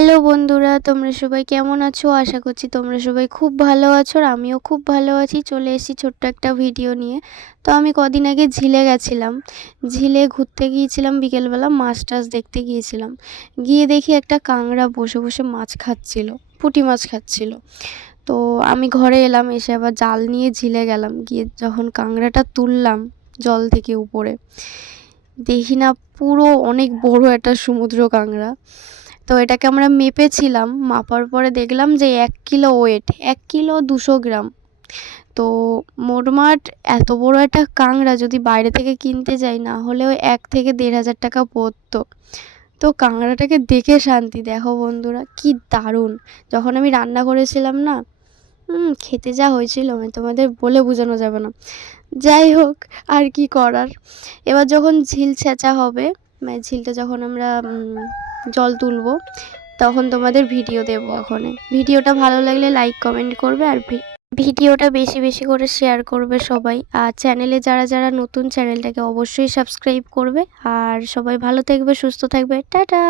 Hello বন্ধুরা, তোমরা সবাই কেমন আছো? আশা করছি তোমরা সবাই খুব ভালো আছো আর আমিও খুব ভালো আছি। চলে এসেছি ছোট্ট একটা ভিডিও নিয়ে। তো আমি কদিন আগে ঝিলে গেছিলাম। ঝিলে ঘুরতে গিয়েছিলাম, বিকেলবেলা মাছ টাছ দেখতে গিয়েছিলাম। গিয়ে দেখি একটা কাংড়া বসে বসে মাছ খাচ্ছিল, পুঁটি মাছ খাচ্ছিল। তো আমি ঘরে এলাম, এসে আবার জাল নিয়ে ঝিলে গেলাম। গিয়ে যখন কাংড়াটা তুললাম জল থেকে উপরে, দেখি না পুরো অনেক বড় একটা সমুদ্র কাংড়া। তো এটাকে আমরা মেপেছিলাম, মাপার পরে দেখলাম যে 1 কিলো ওয়েট, 1 কিলো 200 গ্রাম। তো মোটমাট এত বড় একটা কাংড়া যদি বাইরে থেকে কিনতে যাই, না হলেও 1 থেকে 1,500 টাকা পড়তো। তো কাংড়াটাকে দেখে শান্তি, দেখো বন্ধুরা কি দারুণ। যখন আমি রান্না করেছিলাম না, খেতে যা হয়েছিল আমি তোমাদের বলে বোঝানো যাবে না। যাই হোক, আর কি করার। এবার যখন ঝিল ছেঁচা হবে, মানে ঝিলটা যখন আমরা জল তুলবো, তখন তোমাদের ভিডিও দেবো। ওখানে ভিডিওটা ভালো লাগলে লাইক কমেন্ট করবে, আর ভিডিওটা বেশি বেশি করে শেয়ার করবে সবাই। আর চ্যানেলে যারা যারা নতুন, চ্যানেলটাকে অবশ্যই সাবস্ক্রাইব করবে। আর সবাই ভালো থাকবে, সুস্থ থাকবে, টাটা।